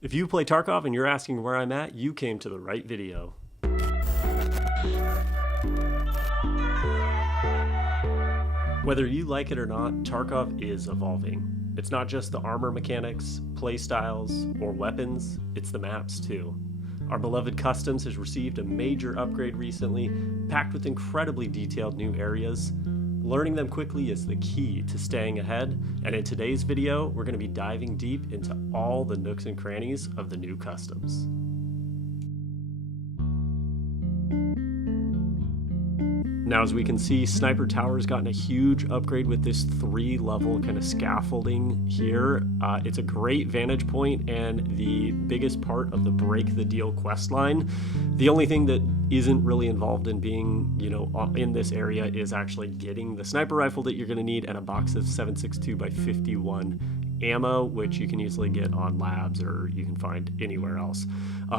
If you play Tarkov and you're asking where I'm at, you came to the right video. Whether you like it or not, Tarkov is evolving. It's not just the armor mechanics, playstyles, or weapons, it's the maps too. Our beloved Customs has received a major upgrade recently, packed with incredibly detailed new areas. Learning them quickly is the key to staying ahead, and in today's video, we're going to be diving deep into all the nooks and crannies of the new Customs. Now, as we can see, Sniper Tower's gotten a huge upgrade with this 3-level kind of scaffolding here. It's a great vantage point and the biggest part of the Break the Deal quest line. The only thing that isn't really involved in being, in this area is actually getting the sniper rifle that you're going to need and a box of 7.62x51 ammo, which you can easily get on labs or you can find anywhere else.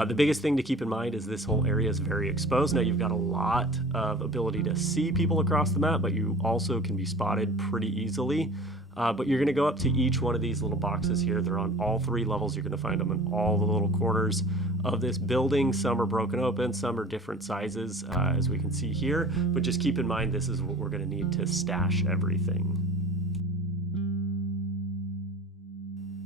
The biggest thing to keep in mind is this whole area is very exposed. Now, you've got a lot of ability to see people across the map, but you also can be spotted pretty easily. But you're going to go up to each one of these little boxes here. They're on all 3 levels. You're going to find them in all the little corners of this building. Some are broken open, some are different sizes, as we can see here. But just keep in mind, this is what we're going to need to stash everything.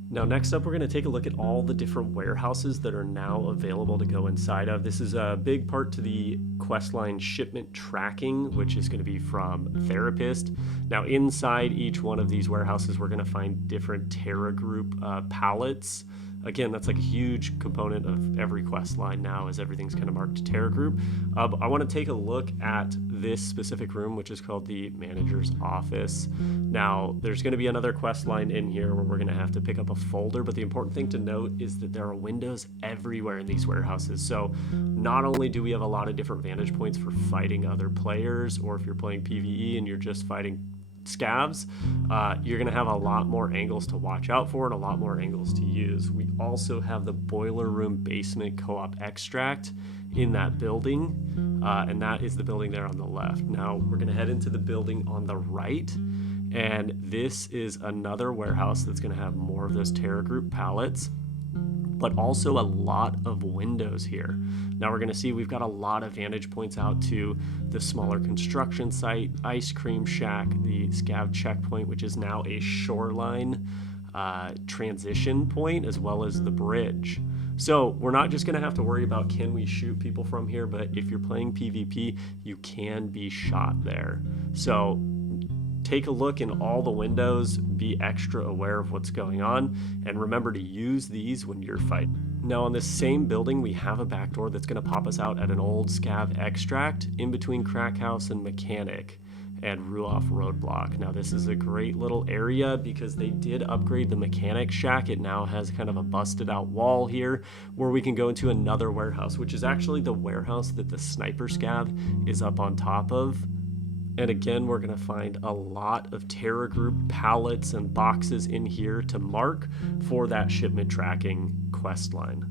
Now, next up, we're going to take a look at all the different warehouses that are now available to go inside of. This is a big part to the questline Shipment Tracking, which is going to be from Therapist. Now, inside each one of these warehouses, we're going to find different Terra Group pallets. Again, that's like a huge component of every quest line now, as everything's kind of marked Terra Group. I want to take a look at this specific room, which is called the Manager's Office. Now, there's going to be another quest line in here where we're going to have to pick up a folder, but the important thing to note is that there are windows everywhere in these warehouses. So not only do we have a lot of different vantage points for fighting other players, or if you're playing PvE and you're just fighting scavs, you're going to have a lot more angles to watch out for and a lot more angles to use. We also have the Boiler Room Basement Co-op Extract in that building, and that is the building there on the left. Now we're going to head into the building on the right, and this is another warehouse that's going to have more of those Terra Group pallets, but also a lot of windows here. Now we're going to see we've got a lot of vantage points out to the smaller construction site, Ice Cream Shack, the Scav checkpoint, which is now a shoreline transition point, as well as the bridge. So we're not just going to have to worry about can we shoot people from here, but if you're playing PvP, you can be shot there. So take a look in all the windows, be extra aware of what's going on, and remember to use these when you're fighting. Now, on this same building, we have a back door that's going to pop us out at an old Scav Extract in between Crack House and Mechanic and Ruoff Roadblock. Now, this is a great little area because they did upgrade the Mechanic Shack. It now has kind of a busted out wall here where we can go into another warehouse, which is actually the warehouse that the Sniper Scav is up on top of. And again, we're going to find a lot of Terra Group pallets and boxes in here to mark for that Shipment Tracking quest line.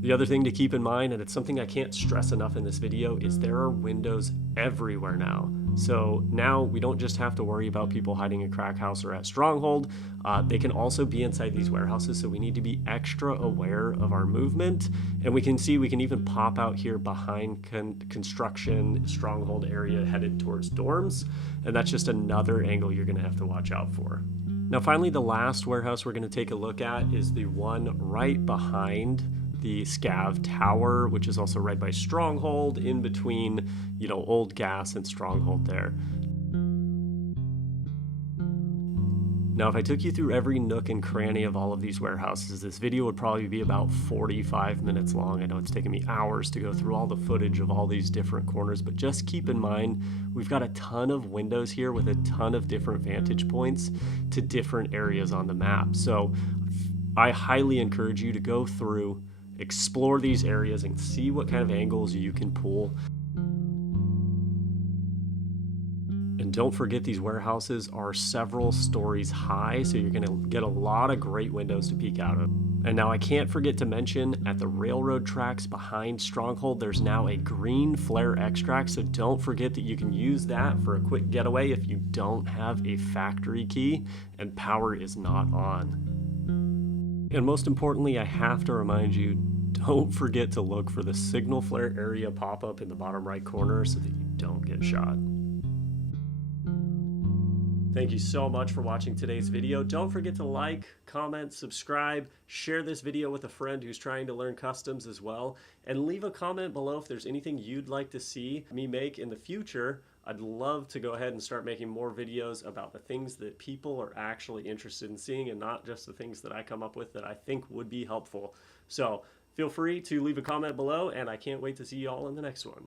The other thing to keep in mind, and it's something I can't stress enough in this video, is there are windows everywhere now. So now we don't just have to worry about people hiding in Crack House or at Stronghold. They can also be inside these warehouses, so we need to be extra aware of our movement. And we can see we can even pop out here behind construction Stronghold area headed towards dorms. And that's just another angle you're going to have to watch out for. Now, finally, the last warehouse we're going to take a look at is the one right behind the Scav Tower, which is also right by Stronghold, in between, Old Gas and Stronghold there. Now, if I took you through every nook and cranny of all of these warehouses, this video would probably be about 45 minutes long. I know it's taken me hours to go through all the footage of all these different corners, but just keep in mind, we've got a ton of windows here with a ton of different vantage points to different areas on the map. So I highly encourage you to go through, explore these areas, and see what kind of angles you can pull. And don't forget, these warehouses are several stories high, so you're going to get a lot of great windows to peek out of. And now I can't forget to mention, at the railroad tracks behind Stronghold, there's now a green flare extract, so don't forget that you can use that for a quick getaway if you don't have a factory key and power is not on. And most importantly, I have to remind you, don't forget to look for the signal flare area pop up in the bottom right corner so that you don't get shot. Thank you so much for watching today's video. Don't forget to like, comment, subscribe, share this video with a friend who's trying to learn customs as well, and leave a comment below if there's anything you'd like to see me make in the future. I'd love to go ahead and start making more videos about the things that people are actually interested in seeing and not just the things that I come up with that I think would be helpful. So feel free to leave a comment below, and I can't wait to see you all in the next one.